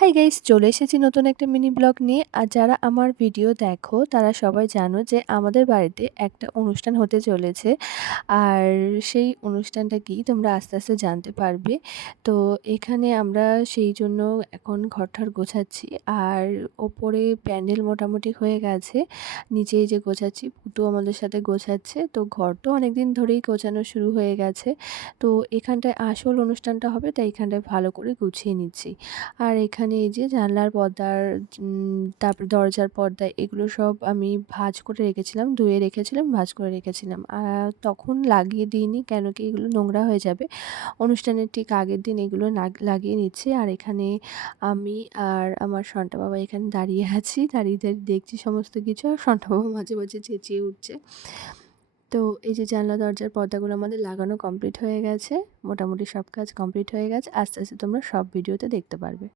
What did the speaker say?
Hi guys, চলে এসেছি নতুন একটা মিনি ব্লগ নিয়ে। আর যারা আমার ভিডিও দেখো তারা সবাই জানো যে আমাদের বাড়িতে একটা অনুষ্ঠান হতে চলেছে। আর সেই অনুষ্ঠানটা কি তোমরা আস্তে আস্তে জানতে পারবে। তো এখানে আমরা সেই জন্য এখন ঘরটর গোছাচ্ছি। আর ওপরে প্যান্ডেল মোটামুটি হয়ে গেছে, নিচে এই যে গোছাচ্ছি, পুটু আমাদের সাথে গোছাচ্ছে। তো ঘর তো অনেকদিন ধরেই গোছানো শুরু হয়ে গেছে। তো এখানটায় আসল অনুষ্ঠানটা হবে, তাই এখানটায় ভালো করে গুছিয়ে নিচ্ছি। আর এখানে এই যে জানলার পর্দার তারপরে দরজার পর্দা, এগুলো সব আমি ভাঁজ করে রেখেছিলাম, ধুয়ে রেখেছিলাম, ভাঁজ করে রেখেছিলাম। তখন লাগিয়ে দিইনি, কেন কি এগুলো নোংরা হয়ে যাবে। অনুষ্ঠানের ঠিক আগের দিন এগুলো লাগিয়ে নিচ্ছি। আর এখানে আমি আর আমার সন্টা বাবা এখানে দাঁড়িয়ে আছি, দাঁড়িয়ে দেখছি সমস্ত কিছু। আর সন্টা বাবা মাঝে মাঝে চেঁচিয়ে উঠছে। তো এই যে জানলা দরজার পর্দাগুলো আমাদের লাগানো কমপ্লিট হয়ে গেছে, মোটামুটি সব কাজ কমপ্লিট হয়ে গেছে। আস্তে আস্তে তোমরা সব ভিডিওতে দেখতে পারবে।